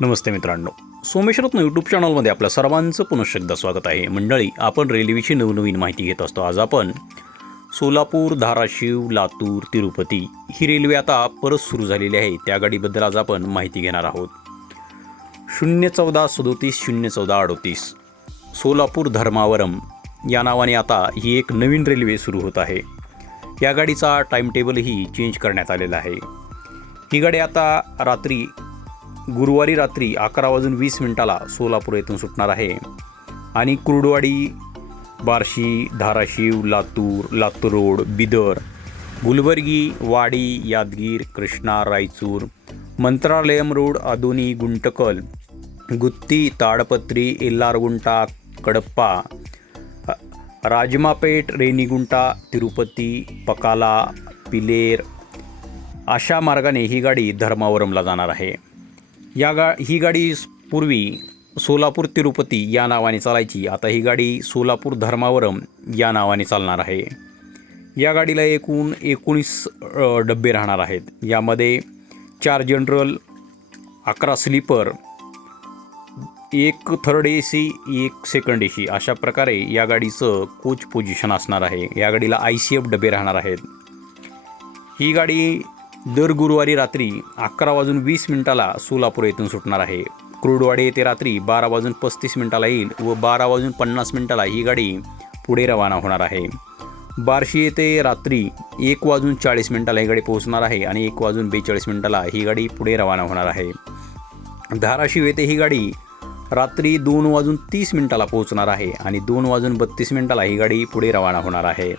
नमस्ते मित्रांनो. सोमेश्वरत्न यूट्यूब चॅनलमध्ये आपल्या सर्वांचं पुनश्च एकदा स्वागत आहे. मंडळी आपण रेल्वेची नवनवीन माहिती घेत असतो. आज आपण सोलापूर धाराशिव लातूर तिरुपती ही रेल्वे आता परत सुरू झालेली आहे. त्या गाडीबद्दल आज आपण माहिती घेणार आहोत. शून्य चौदा सदोतीस शून्य चौदा अडोतीस. सोलापूर धर्मावरम या नावाने आता ही एक नवीन रेल्वे सुरू होत आहे. या गाडीचा टाईमटेबलही चेंज करण्यात आलेला आहे. ही गाडी आता रात्री गुरुवारी रात्री अकरा वाजून वीस मिनिटाला सोलापूर येथून सुटणार आहे. आणि कुर्डवाडी बार्शी धाराशिव लातूर लातूर रोड बिदर गुलबर्गी वाडी यादगीर कृष्णा रायचूर मंत्रालयम रोड आदोनी गुंटकल गुत्ती ताडपत्री एल्लारगुंटा कडप्पा राजमापेट रेणीगुंटा तिरुपती पकाला पिलेर अशा मार्गाने ही गाडी धर्मावरमला जाणार आहे. या गा ही गाडी पूर्वी सोलापूर तिरुपती या नावाने चालायची. आता ही गाडी सोलापूर धर्मावरम या नावाने चालणार आहे. या गाडीला एकूण एकोणीस डबे डब्बे राहणार आहेत. यामध्ये चार जनरल अकरा स्लीपर एक थर्ड ए सी एक सेकंड ए सी. अशा प्रकारे या गाडीचं कोच पोझिशन असणार आहे. या गाडीला आय सी एफ डबे राहणार आहेत. ही गाडी दर गुरुवारी रात्री अकरा वाजून वीस मिनिटाला सोलापूर येथून सुटणार आहे. क्रुडवाडी येथे रात्री बारा वाजून पस्तीस मिनिटाला येईल व बारा वाजून पन्नास मिनिटाला ही गाडी पुढे रवाना होणार आहे. बार्शी येथे रात्री एक वाजून चाळीस मिनिटाला ही गाडी पोहोचणार आहे आणि एक वाजून बेचाळीस मिनिटाला ही गाडी पुढे रवाना होणार आहे. धाराशिव येथे ही गाडी रात्री दोन वाजून तीस मिनिटाला पोहोचणार आहे आणि दोन वाजून बत्तीस मिनिटाला ही गाडी पुढे रवाना होणार आहे.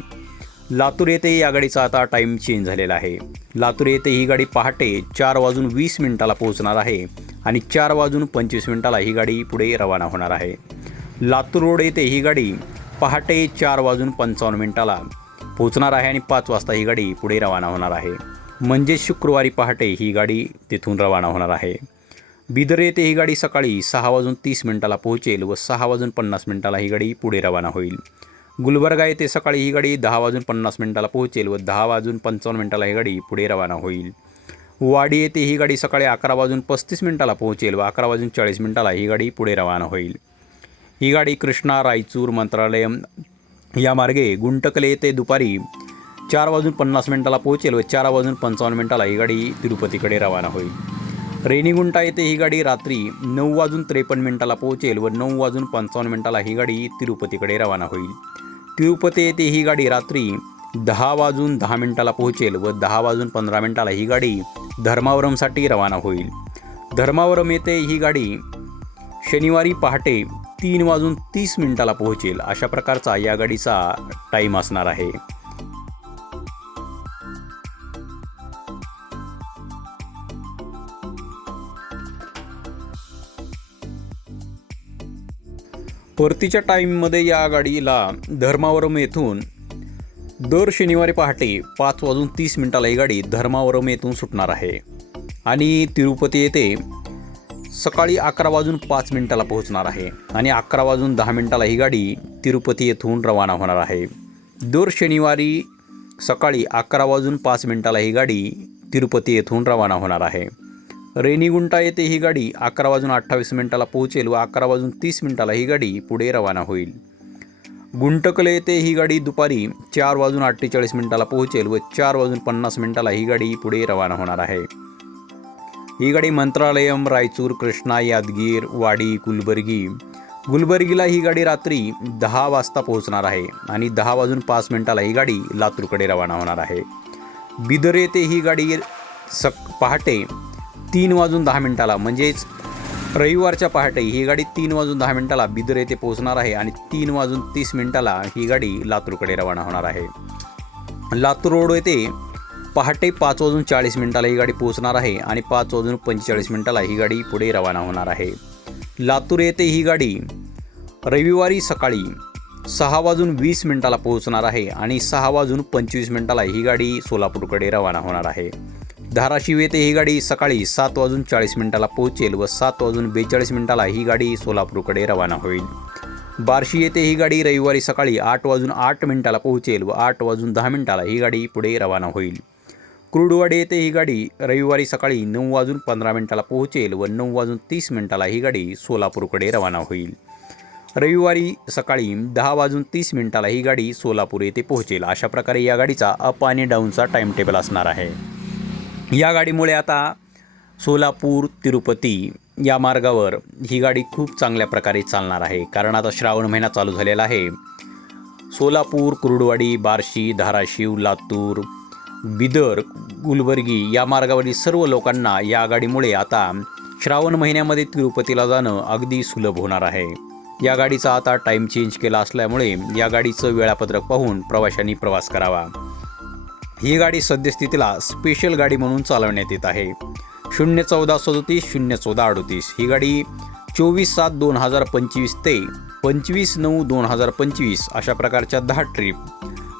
लातूर येथे या गाडीचा आता टाईम चेंज झालेला आहे. लातूर येथे ही गाडी पहाटे चार वाजून वीस मिनिटाला पोहोचणार आहे आणि चार वाजून पंचवीस मिनिटाला ही गाडी पुढे रवाना होणार आहे. लातूर रोड येथे ही गाडी पहाटे चार वाजून पंचावन्न मिनिटाला पोहोचणार आहे आणि पाच वाजता ही गाडी पुढे रवाना होणार आहे. म्हणजे शुक्रवारी पहाटे ही गाडी तिथून रवाना होणार आहे. बिदर येथे ही गाडी सकाळी सहा वाजून तीस मिनिटाला पोहोचेल व सहा वाजून पन्नास मिनिटाला ही गाडी पुढे रवाना होईल. गुलबर्गा येथे सकाळी ही गाडी दहा वाजून पन्नास मिनिटाला पोहोचेल व दहा वाजून पंचावन्न मिनिटाला ही गाडी पुढे रवाना होईल. वाडी येथे ही गाडी सकाळी अकरा वाजून पस्तीस मिनिटाला पोहोचेल व अकरा वाजून चाळीस मिनिटाला ही गाडी पुढे रवाना होईल. ही गाडी कृष्णा रायचूर मंत्रालय या मार्गे गुंटकले येथे दुपारी चार वाजून पन्नास मिनिटाला पोहोचेल व चार वाजून पंचावन्न मिनिटाला ही गाडी तिरुपतीकडे रवाना होईल. रेणीगुंटा येथे ही गाडी रात्री नऊ वाजून त्रेपन्न मिनिटाला पोहोचेल व नऊ वाजून पंचावन्न मिनिटाला ही गाडी तिरुपतीकडे रवाना होईल. तिरुपती येथे ही गाडी रात्री दहा वाजून दहा मिनिटाला पोहोचेल व दहा वाजून पंधरा मिनिटाला ही गाडी धर्मावरमसाठी रवाना होईल. धर्मावरम येथे ही गाडी शनिवारी पहाटे तीन वाजून तीस मिनिटाला पोहोचेल. अशा प्रकारचा या गाडीचा टाईम असणार आहे. परतीच्या टाईममध्ये या गाडीला धर्मावरम येथून दर शनिवारी पहाटे पाच वाजून तीस मिनिटाला ही गाडी धर्मावरम येथून सुटणार आहे. आणि तिरुपती येथे सकाळी अकरा वाजून पाच मिनिटाला पोहोचणार आहे आणि अकरा वाजून दहा मिनिटाला ही गाडी तिरुपती येथून रवाना होणार आहे. दर शनिवारी सकाळी अकरा वाजून पाच मिनिटाला ही गाडी तिरुपती येथून रवाना होणार आहे. रेनीगुंटा येथे ही गाडी अकरा वाजून अठ्ठावीस मिनिटाला पोहोचेल व अकरा वाजून तीस मिनिटाला ही गाडी पुढे रवाना होईल. गुंटकले येथे ही गाडी दुपारी चार वाजून अठ्ठेचाळीस मिनिटाला पोहोचेल व चार वाजून पन्नास मिनिटाला ही गाडी पुढे रवाना होणार आहे. ही गाडी मंत्रालयम रायचूर कृष्णा यादगीर वाडी गुलबर्गी. गुलबर्गीला ही गाडी रात्री दहा वाजता पोहोचणार आहे आणि दहा वाजून पाच मिनिटाला ही गाडी लातूरकडे रवाना होणार आहे. बिदर येथे ही गाडी सक पहाटे तीन वाजून दहा मिनिटाला. म्हणजेच रविवारच्या पहाटे ही गाडी तीन वाजून दहा मिनिटाला बिदर येथे पोहोचणार आहे आणि तीन वाजून तीस मिनिटाला ही गाडी लातूरकडे रवाना होणार आहे. लातूर रोड येथे पहाटे पाच वाजून चाळीस मिनिटाला ही गाडी पोहोचणार आहे आणि पाच वाजून पंचेचाळीस मिनिटाला ही गाडी पुढे रवाना होणार आहे. लातूर येथे ही गाडी रविवारी सकाळी सहा वाजून वीस मिनिटाला पोहोचणार आहे आणि सहा वाजून पंचवीस मिनिटाला ही गाडी सोलापूरकडे रवाना होणार आहे. धाराशिव येथे ही गाडी सकाळी सात वाजून चाळीस मिनिटाला पोहोचेल व सात वाजून बेचाळीस मिनिटाला ही गाडी सोलापूरकडे रवाना होईल. बार्शी येथे ही गाडी रविवारी सकाळी आठ वाजून आठ मिनिटाला पोहोचेल व आठ वाजून दहा मिनिटाला ही गाडी पुढे रवाना होईल. क्रुडवाडी येथे ही गाडी रविवारी सकाळी नऊ वाजून पंधरा मिनिटाला पोहोचेल व नऊ वाजून तीस मिनिटाला ही गाडी सोलापूरकडे रवाना होईल. रविवारी सकाळी दहा वाजून तीस मिनिटाला ही गाडी सोलापूर येथे पोहोचेल. अशा प्रकारे या गाडीचा अप आणि डाऊनचा टाईम टेबल असणार आहे. या गाडीमुळे आता सोलापूर तिरुपती या मार्गावर ही गाडी खूप चांगल्या प्रकारे चालणार आहे. कारण आता श्रावण महिना चालू झालेला आहे. सोलापूर कुरुडवाडी बार्शी धाराशिव लातूर बिदर गुलबर्गी या मार्गावरील सर्व लोकांना या गाडीमुळे आता श्रावण महिन्यामध्ये तिरुपतीला जाणं अगदी सुलभ होणार आहे. या गाडीचा आता टाईम चेंज केला असल्यामुळे या गाडीचं वेळापत्रक पाहून प्रवाशांनी प्रवास करावा. ही गाडी सद्यस्थितीला स्पेशल गाडी म्हणून चालवण्यात येत आहे. शून्य चौदा सदोतीस शून्य चौदा अडोतीस. ही गाडी चोवीस सात दोन हजार पंचवीस ते पंचवीस नऊ दोन हजार पंचवीस अशा प्रकारच्या दहा ट्रीप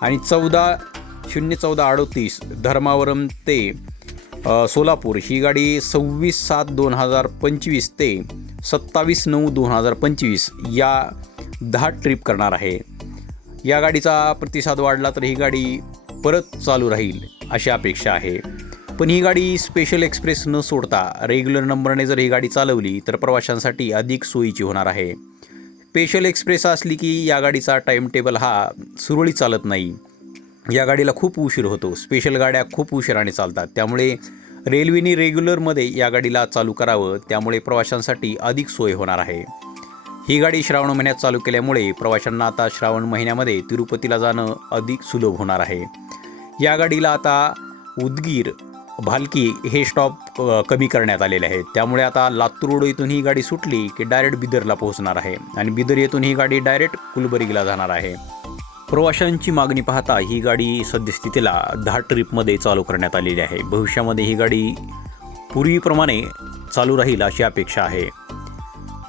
आणि चौदा शून्य चौदा अडोतीस धर्मावरम ते सोलापूर. ही गाडी सव्वीस सात दोन हजार पंचवीस ते सत्तावीस नऊ दोन हजार पंचवीस या दहा ट्रीप करणार आहे. या गाडीचा प्रतिसाद वाढला तर ही गाडी परत चालू राहील अशी अपेक्षा आहे. पण ही गाडी स्पेशल एक्सप्रेस न सोडता रेग्युलर नंबरने जर ही गाडी चालवली तर प्रवाशांसाठी अधिक सोयीची होणार आहे. स्पेशल एक्सप्रेस असली की या गाडीचा टाईम टेबल हा सुरळीत चालत नाही. या गाडीला खूप उशीर होतो. स्पेशल गाड्या खूप उशिराने चालतात. त्यामुळे रेल्वेने रेग्युलरमध्ये या गाडीला चालू करावं. त्यामुळे प्रवाशांसाठी अधिक सोय होणार आहे. ही गाडी श्रावण महिन्यात चालू केल्यामुळे प्रवाशांना आता श्रावण महिन्यामध्ये तिरुपतीला जाणं अधिक सुलभ होणार आहे. या गाडीला आता उदगीर भालकी हे स्टॉप कमी करण्यात आलेले आहेत. त्यामुळे आता लातूर इथून येथून ही गाडी सुटली की डायरेक्ट बिदरला पोहोचणार आहे. आणि बिदर येथून ही गाडी डायरेक्ट कुलबर्गीला जाणार आहे. प्रवाशांची मागणी पाहता ही गाडी सद्यस्थितीला दहा ट्रिपमध्ये चालू करण्यात आलेली आहे. भविष्यामध्ये ही गाडी पूर्वीप्रमाणे चालू राहील अशी अपेक्षा आहे.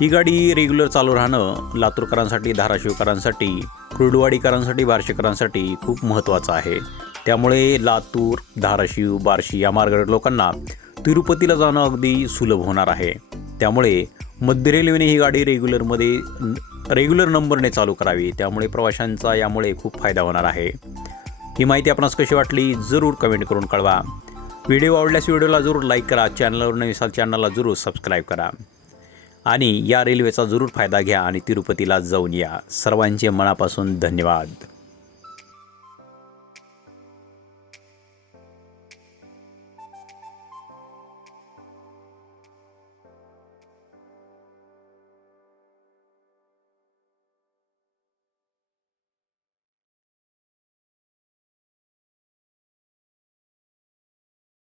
ही गाडी रेग्युलर चालू राहणं लातूरकरांसाठी धाराशिवकरांसाठी कुर्डवाडीकरांसाठी बार्शीकरांसाठी खूप महत्त्वाचं आहे. त्यामुळे लातूर धाराशिव बार्शी या मार्गावर लोकांना तिरुपतीला जाणं अगदी सुलभ होणार आहे. त्यामुळे मध्य रेल्वेने ही गाडी रेग्युलरमध्ये रेग्युलर नंबरने चालू करावी. त्यामुळे प्रवाशांचा यामुळे खूप फायदा होणार आहे. ही माहिती आपणास कशी वाटली जरूर कमेंट करून कळवा. व्हिडिओ आवडल्यास व्हिडिओला जरूर लाईक करा. चॅनलवर नवीन असाल चॅनलला जरूर सबस्क्राईब करा. आणि या रेल्वेचा जरूर फायदा घ्या आणि तिरुपतीला जाऊन या. सर्वांचे मनापासून धन्यवाद.